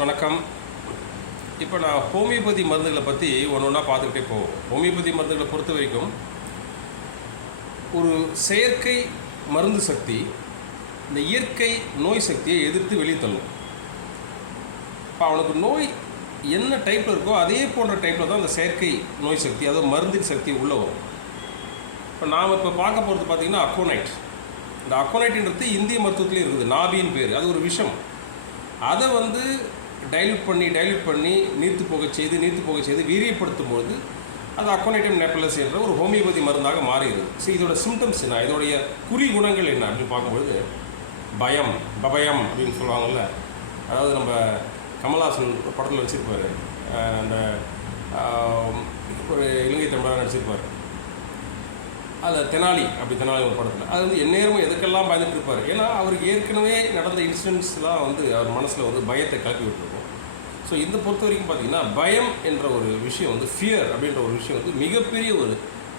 வணக்கம். இப்போ நான் ஹோமியோபதி மருந்துகளை பற்றி ஒன்று ஒன்றா பார்த்துக்கிட்டே போவோம். ஹோமியோபதி மருந்துகளை பொறுத்த வரைக்கும் ஒரு செயற்கை மருந்து சக்தி இந்த இயற்கை நோய் சக்தியை எதிர்த்து வெளியே தள்ளும். இப்போ அவனுக்கு நோய் என்ன டைப்பில் இருக்கோ அதே போன்ற டைப்பில் தான் அந்த செயற்கை நோய் சக்தி அதாவது மருந்தின் சக்தி உள்ளே வரும். இப்போ நாம் இப்போ பார்க்க போகிறது பார்த்தீங்கன்னா அக்கோனைட் இந்த அக்கோனைட்ன்றது இந்திய மருத்துவத்துலேயும் இருக்குது நாபின்னு பேர். அது ஒரு விஷம். அதை வந்து டைல்யூட் பண்ணி டைல்யூட் பண்ணி நீர்த்து போக செய்து நீர்த்து போக செய்து வீரியப்படுத்தும் பொழுது அது அக்கோனைட்டம் நெப்பலஸ் என்ற ஒரு ஹோமியோபதி மருந்தாக மாறுகிறது ஸோ இதோட சிம்டம்ஸ் என்ன? இதோடைய குறி குணங்கள் என்ன அப்படின்னு பார்க்கும்பொழுது பயம் பபயம் அப்படின்னு சொல்லுவாங்கள்ல அதாவது நம்ம கமல்ஹாசன் படத்தில் வச்சுருப்பார் அந்த ஒரு இலங்கை தமிழராக நடிச்சிருப்பார். அதில் தெனாலி அப்படி தெனாலி ஒரு படத்தில். அது வந்து எந்நேரமும் எதுக்கெல்லாம் பயந்துட்டு இருப்பார். ஏன்னா அவருக்கு ஏற்கனவே நடந்த இன்சிடென்ட்ஸ்லாம் வந்து அவர் மனசில் வந்து பயத்தை கலப்பி விட்டுருக்கும். ஸோ இந்த பொறுத்த வரைக்கும் பார்த்தீங்கன்னா பயம் என்ற ஒரு விஷயம் வந்து ஃபியர் அப்படின்ற ஒரு விஷயம் வந்து மிகப்பெரிய ஒரு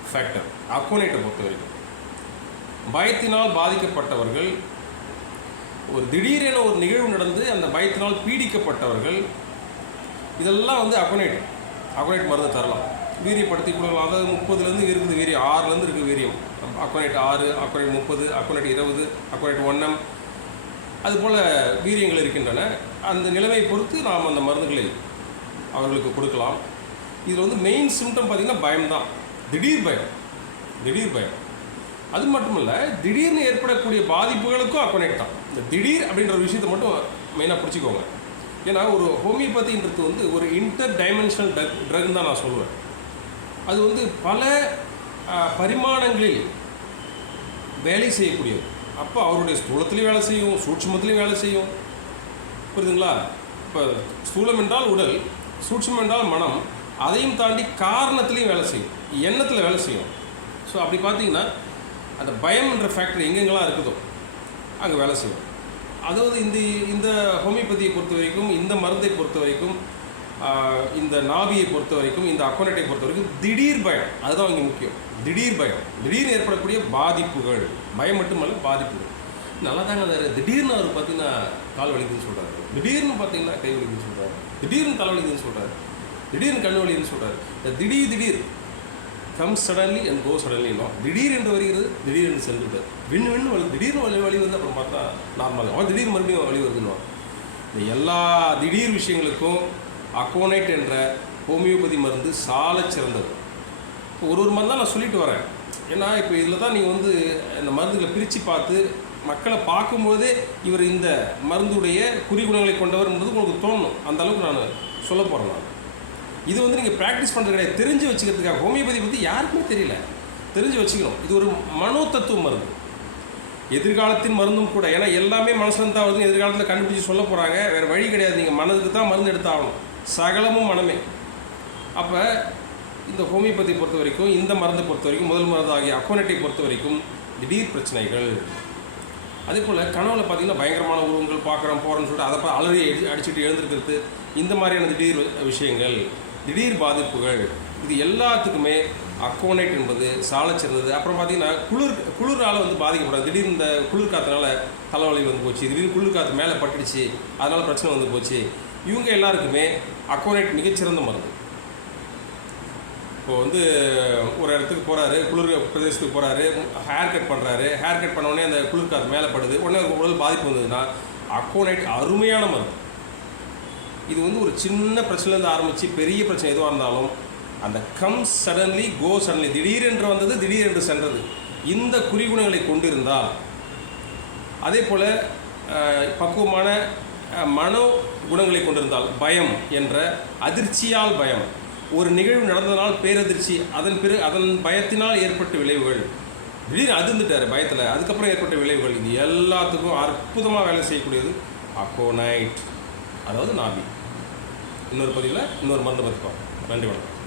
ஃபேக்டர் அக்கோனேட்டை பொறுத்த வரைக்கும் பயத்தினால் பாதிக்கப்பட்டவர்கள் ஒரு திடீரென ஒரு நிகழ்வு நடந்து அந்த பயத்தினால் பீடிக்கப்பட்டவர்கள் இதெல்லாம் வந்து அக்கோனேட் அக்கோனேட் மருந்து தரலாம். வீரியப்படுத்தி கொடுக்கலாம் அதாவது முப்பதுலேருந்து இருக்குது வீரியம். ஆறுலேருந்து இருக்குது வீரியம். அக்வனேட் ஆறு அக்வனேட் முப்பது அக்வனேட் இருபது அக்வனேட் ஒன்றம் அதுபோல் வீரியங்கள் இருக்கின்றன. அந்த நிலைமையை பொறுத்து நாம் அந்த மருந்துகளை அவர்களுக்கு கொடுக்கலாம். இதில் வந்து மெயின் சிம்டம் பார்த்திங்கன்னா பயம்தான் திடீர் பயம். திடீர் பயம். அது மட்டும் இல்லை திடீர்னு ஏற்படக்கூடிய பாதிப்புகளுக்கும் அக்கோனைட் தான். இந்த திடீர் அப்படின்ற ஒரு விஷயத்தை மட்டும் மெயினாக பிடிச்சிக்கோங்க ஏன்னா ஒரு ஹோமியோபதின்றது வந்து ஒரு இன்டர் டைமென்ஷனல் ட்ரக் ட்ரக்னு தான் நான் சொல்லுவேன். அது வந்து பல பரிமாணங்களில் வேலை செய்யக்கூடியது. அப்போ அவருடைய ஸ்தூலத்திலையும் வேலை செய்யும் சூட்சுமத்திலையும் வேலை செய்யும். புரியுதுங்களா? இப்போ ஸ்தூலம் என்றால் உடல் சூட்சுமம் என்றால் மனம் அதையும் தாண்டி காரணத்துலேயும் வேலை செய்யும் எண்ணத்தில் வேலை செய்யும். ஸோ அப்படி பார்த்தீங்கன்னா அந்த பயம் என்ற ஃபேக்டர் எங்கெங்கெல்லாம் இருக்குதோ அங்கே வேலை செய்யும். அதாவது இந்த இந்த ஹோமியோபதியை பொறுத்த வரைக்கும் இந்த மருந்தை பொறுத்த வரைக்கும் இந்த நாவியை பொறுத்த வரைக்கும் இந்த அக்கோனட்டை பொறுத்த வரைக்கும் திடீர் பயம். அதுதான் இங்கே முக்கியம். திடீர் பயம். திடீர்னு ஏற்படக்கூடிய பாதிப்புகள். பயம் மட்டுமல்ல பாதிப்புகள். நல்லா தாங்க திடீர்னு அவர் பார்த்தீங்கன்னா கால் வலிக்குதுன்னு சொல்கிறாரு திடீர்னு பார்த்தீங்கன்னா கை வலிக்குதுன்னு சொல்கிறாரு திடீர்னு தலை வலிக்குதுன்னு சொல்கிறாரு திடீர்னு கண் வலிக்குதுன்னு சொல்கிறாரு இந்த திடீர் திடீர் கம் சடன்லி அண்ட் கோ சடன்லினோ திடீர் என்று வருகிறது திடீர் என்று சென்று விட்டார் விண்ணு விண்ணு வலி திடீர்னு வலி வலி வந்து அப்புறம் பார்த்தா நார்மலாக அவன் திடீர் மறுபடியும் வலி வருதுன்னு இந்த எல்லா திடீர் விஷயங்களுக்கும் அக்கோனைட் என்ற ஹோமியோபதி மருந்து சாலச் சிறந்தது. இப்போ ஒரு ஒரு மருந்து தான் நான் சொல்லிட்டு வரேன். ஏன்னா இப்போ இதில் தான் நீங்கள் வந்து இந்த மருந்துகளை பிரித்து பார்த்து மக்களை பார்க்கும்போதே இவர் இந்த மருந்துடைய குறிகுணங்களை கொண்டவர்ன்றது உங்களுக்கு தோணும். அந்த அளவுக்கு நான் சொல்ல போகிறேன் நான். இது வந்து நீங்கள் ப்ராக்டிஸ் பண்ணுறது கிடையாது தெரிஞ்சு வச்சுக்கிறதுக்காக ஹோமியோபதி பற்றி யாருக்குமே தெரியல. தெரிஞ்சு வச்சுக்கணும். இது ஒரு மனோ தத்துவ மருந்து. எதிர்காலத்தின் மருந்தும் கூட ஏன்னா எல்லாமே மனசுல தான் வருது எதிர்காலத்தில் கண்டுபிடிச்சி சொல்ல போகிறாங்க வேறு வழி கிடையாது. நீங்கள் மனதுக்கு தான் மருந்து எடுத்தாகணும். சகலமும் மனமே. அப்போ இந்த ஹோமியோபதி பொறுத்த வரைக்கும் இந்த மருந்தை பொறுத்த வரைக்கும் முதல் மருந்து ஆகிய அக்கோனட்டை பொறுத்த வரைக்கும் திடீர் பிரச்சனைகள். அதே போல் கனவில் பார்த்தீங்கன்னா பயங்கரமான உருவங்கள் பார்க்குறோம் போகிறோன்னு சொல்லிட்டு அதை அலறி அடி அடிச்சுட்டு எழுந்திருக்கிறது இந்த மாதிரியான திடீர் விஷயங்கள் திடீர் பாதிப்புகள் இது எல்லாத்துக்குமே அக்கோனைட் என்பது சாலை சிறந்தது. அப்புறம் பார்த்திங்கன்னா குளிர் குளிரால் வந்து பாதிக்கப்படாது. திடீர்னு இந்த குளிர் காற்றுனால தலைவலி வந்து போச்சு திடீர் குளிர் காற்று மேலே பட்டுடுச்சு அதனால் பிரச்சனை வந்து போச்சு. இவங்க எல்லாருக்குமே அக்கோனைட் மிகச்சிறந்த மருந்து. இப்போ வந்து ஒரு இடத்துக்கு போகிறாரு குளிர் பிரதேசத்துக்கு போகிறாரு ஹேர் கட் பண்ணுறாரு ஹேர் கட் பண்ண உடனே அந்த குளிர் மேலே படுது. உடனே உடல் பாதிப்பு வந்ததுன்னா அக்கோனைட் அருமையான மருந்து. இது வந்து ஒரு சின்ன பிரச்சனைலேருந்து ஆரம்பித்து பெரிய பிரச்சனை எதுவாக இருந்தாலும் அந்த கம் சடன்லி கோ சடன்லி திடீரென்று வந்தது திடீரென்று சென்றது. இந்த குறிகுணங்களை கொண்டிருந்தால் அதே போல் பக்குவமான மனோ குணங்களை கொண்டிருந்தால் பயம் என்ற அதிர்ச்சியால் பயம். ஒரு நிகழ்வு நடந்ததனால் பேரதிர்ச்சி அதன் பிறகு அதன் பயத்தினால் ஏற்பட்ட விளைவுகள். திடீர்னு அதிர்ந்துட்டார் பயத்தில். அதுக்கப்புறம் ஏற்பட்ட விளைவுகள். இது எல்லாத்துக்கும் அற்புதமாக வேலை செய்யக்கூடியது அக்கோனைட் அதாவது நாபி. இன்னொரு பதிவில் இன்னொரு மருந்து பார்த்துப்போம் நன்றி வணக்கம்.